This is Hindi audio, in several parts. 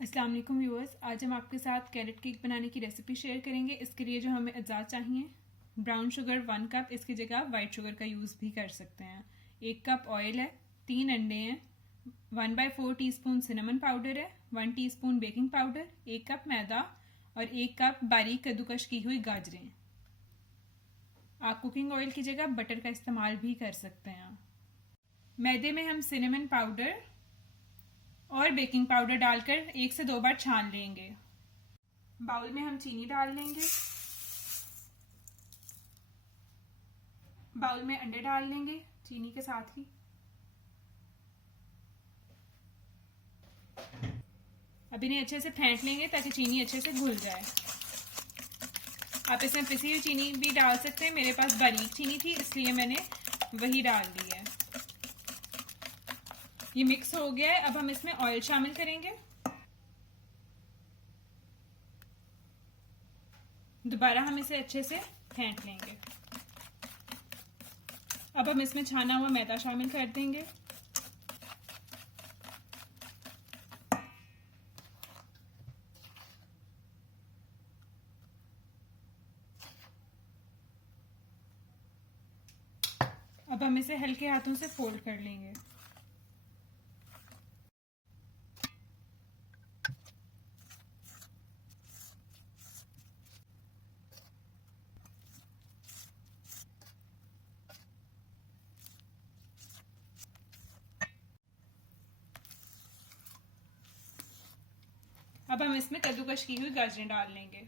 अस्सलाम वालेकुम व्यूअर्स, आज हम आपके साथ कैरेट केक बनाने की रेसिपी शेयर करेंगे। इसके लिए जो हमें अज्जा चाहिए, ब्राउन शुगर 1 कप, इसकी जगह वाइट शुगर का यूज़ भी कर सकते हैं। 1 कप ऑयल है, 3 अंडे हैं, 1/4 टीस्पून सिनेमन पाउडर है, 1 टीस्पून बेकिंग पाउडर, 1 कप मैदा और 1 कप बारीक कद्दूकश की हुई गाजरें। आप कुकिंग ऑयल की जगह बटर का इस्तेमाल भी कर सकते हैं। मैदे में हम सिनेमन पाउडर और बेकिंग पाउडर डालकर 1 से 2 बार छान लेंगे। बाउल में हम चीनी डाल लेंगे। बाउल में अंडे डाल लेंगे चीनी के साथ ही। अब इन्हें अच्छे से फेंट लेंगे ताकि चीनी अच्छे से घुल जाए। आप इसमें पिसी हुई चीनी भी डाल सकते हैं। मेरे पास बारीक चीनी थी इसलिए मैंने वही डाल दी है। ये मिक्स हो गया है। अब हम इसमें ऑयल शामिल करेंगे। दोबारा हम इसे अच्छे से फेंट लेंगे। अब हम इसमें छाना हुआ मैदा शामिल कर देंगे। अब हम इसे हल्के हाथों से फोल्ड कर लेंगे। अब हम इसमें कद्दूकश की हुई गाजरें डाल लेंगे।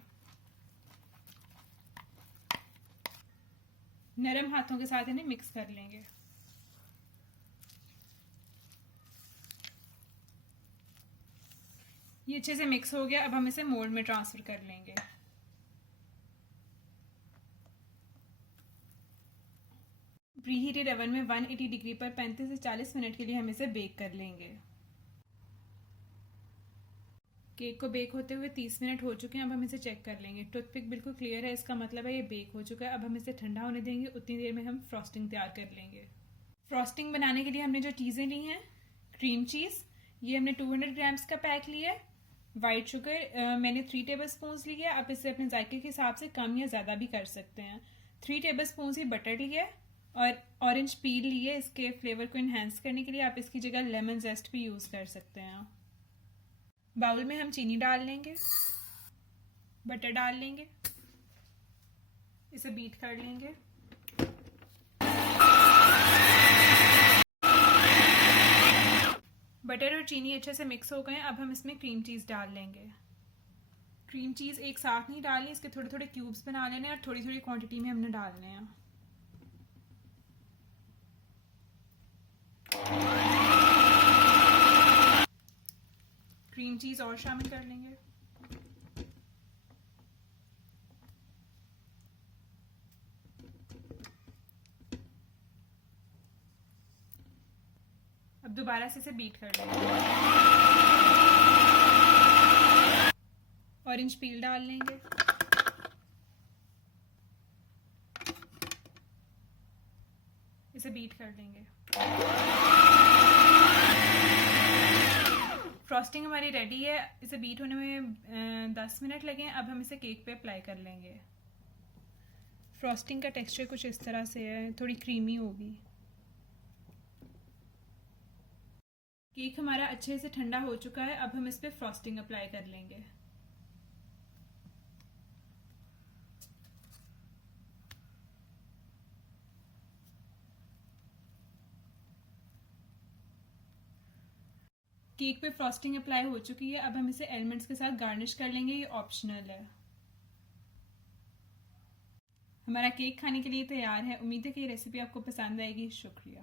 नरम हाथों के साथ इन्हें मिक्स कर लेंगे। ये अच्छे से मिक्स हो गया। अब हम इसे मोल्ड में ट्रांसफर कर लेंगे। प्रीहीटेड ओवन में 180 डिग्री पर 35 से 40 मिनट के लिए हम इसे बेक कर लेंगे। केक को बेक होते हुए 30 मिनट हो चुके हैं। अब हम इसे चेक कर लेंगे। टूथपिक बिल्कुल क्लियर है, इसका मतलब है ये बेक हो चुका है। अब हम इसे ठंडा होने देंगे। उतनी देर में हम फ्रॉस्टिंग तैयार कर लेंगे। फ्रॉस्टिंग बनाने के लिए हमने जो चीज़ें ली हैं, क्रीम चीज़ ये हमने 200 ग्राम्स का पैक लिया है। वाइट शुगर मैंने 3 टेबल स्पून ली है। आप इसे अपने जायके के हिसाब से कम या ज़्यादा भी कर सकते हैं। 3 टेबल स्पून ही बटर लिया है और ऑरेंज पील लिए इसके फ्लेवर को इन्हेंस करने के लिए। आप इसकी जगह लेमन जेस्ट भी यूज़ कर सकते हैं। बाउल में हम चीनी डाल लेंगे, बटर डाल लेंगे, इसे बीट कर लेंगे। बटर और चीनी अच्छे से मिक्स हो गए। अब हम इसमें क्रीम चीज़ डाल लेंगे। क्रीम चीज़ एक साथ नहीं डालनी, इसके थोड़े थोड़े क्यूब्स बना लेने और थोड़ी थोड़ी क्वांटिटी में हमने डालने हैं। क्रीम चीज़ और शामिल कर लेंगे। अब दोबारा से इसे बीट कर लेंगे। ऑरेंज पील डाल लेंगे। इसे बीट कर लेंगे। फ्रॉस्टिंग हमारी रेडी है। इसे बीट होने में 10 मिनट लगे। अब हम इसे केक पे अप्लाई कर लेंगे। फ्रॉस्टिंग का टेक्सचर कुछ इस तरह से है, थोड़ी क्रीमी होगी। केक हमारा अच्छे से ठंडा हो चुका है। अब हम इस पे फ्रॉस्टिंग अप्लाई कर लेंगे। केक पे फ्रॉस्टिंग अप्लाई हो चुकी है। अब हम इसे एलिमेंट्स के साथ गार्निश कर लेंगे। ये ऑप्शनल है। हमारा केक खाने के लिए तैयार है। उम्मीद है कि ये रेसिपी आपको पसंद आएगी। शुक्रिया।